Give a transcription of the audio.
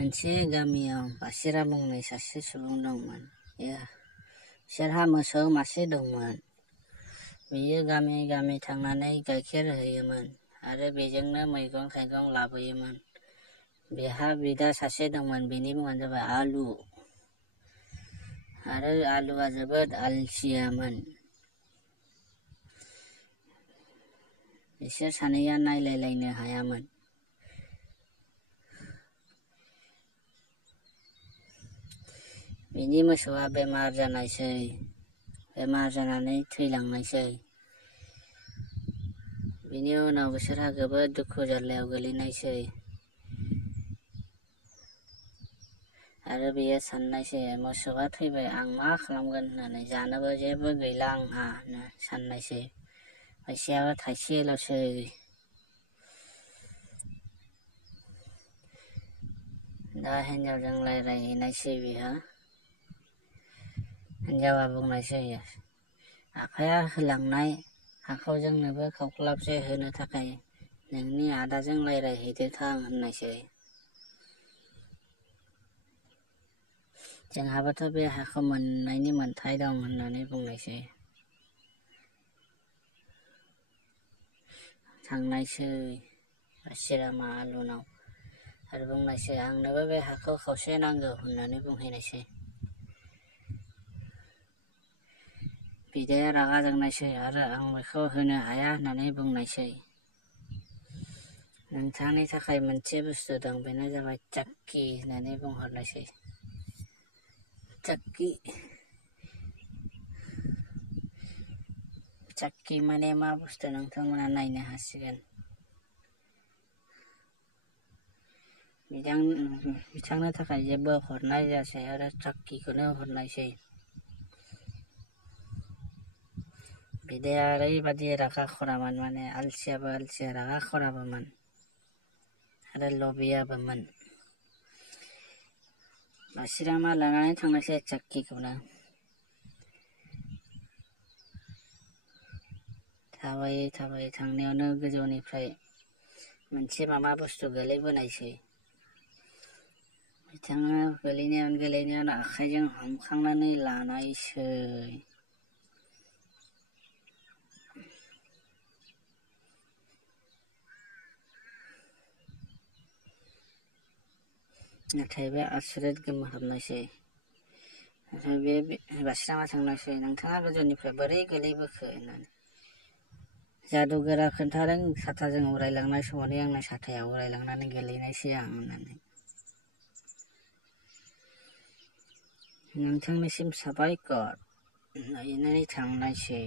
मोनसे गामियाव बासिरा मुंनि सासे सुबुं दंमोन। बिसोरहा मोसौ मासे दंमोन। बियो गामि गामि थांनानै गाइखेर होयोमोन आरो बेजोंनो मैगं थाइगं लाबोयोमोन। बेहा बिदा सासे दंमोन, बिनि मुङानो जाबाय आलु। आरो आलुआ जोबोद आलसियामोन। बिसोर सानैया नायलायलायनो हायामोन। बिनि मोसौआ बेमार जानानै थैलांनायसै। बिनि उनाव बिसोरहा जोबोद दुखु जारलायाव गोलैनायसै। आरो बियो साननायसै, मोसौआ थैबाय, आं मा खालामगोन होननानै, जानोबो जेबो गैला आंहा साननायसै। फैसायाबो थाइसेल'सै। दा हिनजावजों रायज्लायहैनायसै बिहा। हिनजावा बुंनायसै, आफाया होलांनाय हाखौ जोंनोबो खावख्लाबसे होनो थाखाय नोंनि आदाजों रायज्लायहैदो थां होननायसै। जोंहाबोथ' बे हाखौ मोननायनि मोन्थाय दं होननानै बुंनायसै। थांनायसै बासिरामा आलुनाव आरो बुंनायसै, आंनोबो बे हाखौ खावसे नांगौ होननानै बुंहैनायसै। बिदाया रागा जोंनायसै आरो आं बेखौ होनो हाया होननानै बुंनायसै। नोंथांनि थाखाय मोनसे बुस्थु दं, बेनो जाबाय चाक्की होननानै बुंहरनायसै। चाक्की माने मा बुस्थु नोंथांमोना नायनो हासिगोन। बिथांनो थाखाय जेबो हरनाय जायासै आरो चाक्कीखौनो हरनायसै। बिदाया ओरैबादि रागा खरामोन, माने आलसियाबो आलसिया, रागा खराबोमोन आरो लबियाबोमोन। बासिरामा लानानै थांनायसै चाक्कीखौनो। थाबायै थाबायै थांनायावनो गोजौनिफ्राय मोनसे माबा बुस्थु गोलैबोनायसै। बिथाङा गोलैनायावनो आखाइजों हमखांनानै लानायसै। नाथाय बे आसुरित गोमोहाबनायसै। नाथाय बे बासिरामा सोंनायसै, नोंथाङा गोजौनिफ्राय बोरै गोलैबोखो होननानै। जादुगरा खोन्थादों, साथाजों उरायलांनाय समावनो आंनि साथायाव उरायलांनानै गोलैनायसै आं होननानै। नोंथांनिसिम साबायखर होननानै थांनायसै।